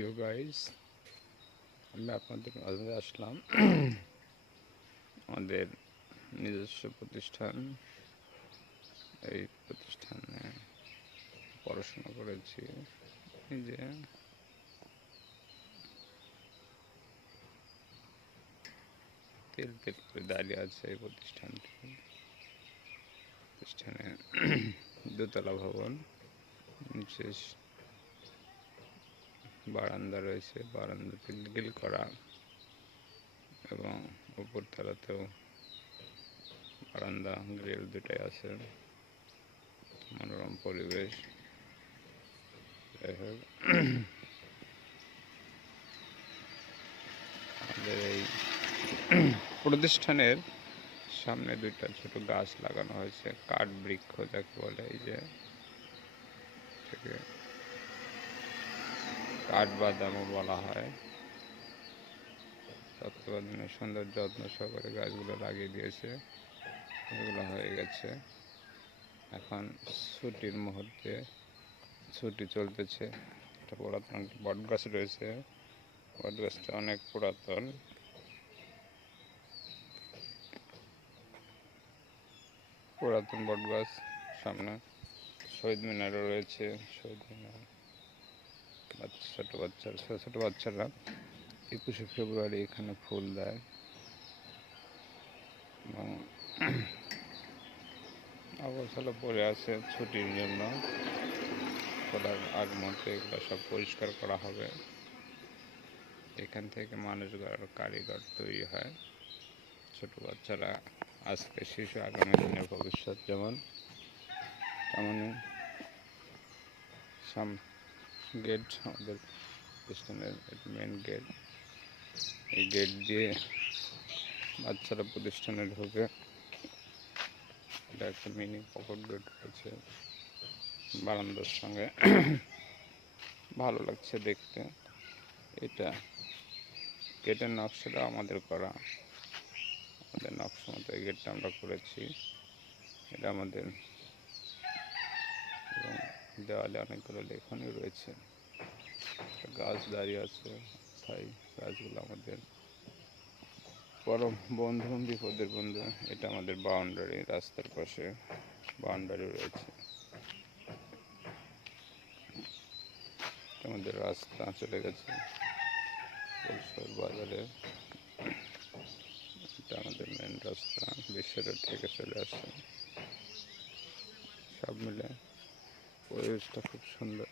প্রিয় গাইস, আমি আপনাদের মাঝে আসলাম আমাদের নিজস্ব প্রতিষ্ঠান। এই প্রতিষ্ঠানে পড়াশোনা করেছি। এই যে তেল তেল করে দাঁড়িয়ে আছে এই প্রতিষ্ঠানে দোতলা ভবন, নিচে বারান্দা রয়েছে, বারান্দাতে গ্রিল করা এবং উপর তলাতেও বারান্দা গ্রিল দুটাই আছে। মনোরম পরিবেশ। যাই হোক, আমাদের এই প্রতিষ্ঠানের সামনে দুইটা ছোট গাছ লাগানো হয়েছে, কাঠ বৃক্ষ যাকে বলে। এই যে কাঠ বাদামও বলা হয়। তত্ত্বাবধানে সুন্দর যত্ন সহকারে গাছগুলো লাগিয়ে দিয়েছে, এগুলো হয়ে গেছে। এখন ছুটির মুহূর্তে ছুটি চলতেছে। একটা পুরাতন বট গাছ রয়েছে, বট গাছটা অনেক পুরাতন। বট গাছ। সামনে শহীদ মিনারও রয়েছে। শহীদ মিনার ছোট বাচ্চারা 21শে ফেব্রুয়ারি এখানে ফুল দেয় এবং অবসরে পড়ে আছে ছুটির জন্য। খোলার আগ মুহূর্তে এগুলো সব পরিষ্কার করা হবে। এখান থেকে মানুষ কারিগর তৈরি হয়। ছোট বাচ্চারা আজকে শিশু, আগামী দিনের ভবিষ্যৎ। যেমন তেমনই গেট, আমাদের প্রতিষ্ঠানের মেন গেট। এই গেট দিয়ে বাচ্চারা প্রতিষ্ঠানে ঢোকে। এটা একটা মিনি পকেট গেট রয়েছে বারান্দার সঙ্গে, ভালো লাগছে দেখতে। এটা গেটের নকশাটা আমাদের করা, আমাদের নকশা মতো এই গেটটা আমরা করেছি। এটা আমাদের, এবং দেওয়ালে অনেকগুলো লেখনই রয়েছে। গাছ দাঁড়িয়ে আছে, তাই গাছগুলো আমাদের পরম বন্ধু, বিপদের বন্ধু। এটা আমাদের বাউন্ডারি, রাস্তার পাশে বাউন্ডারি রয়েছে। আমাদের রাস্তা চলে গেছে বাজারে। এটা আমাদের মেন রাস্তা, বিশ্বের থেকে চলে আসে। সব মিলে পরিবেশটা খুব সুন্দর।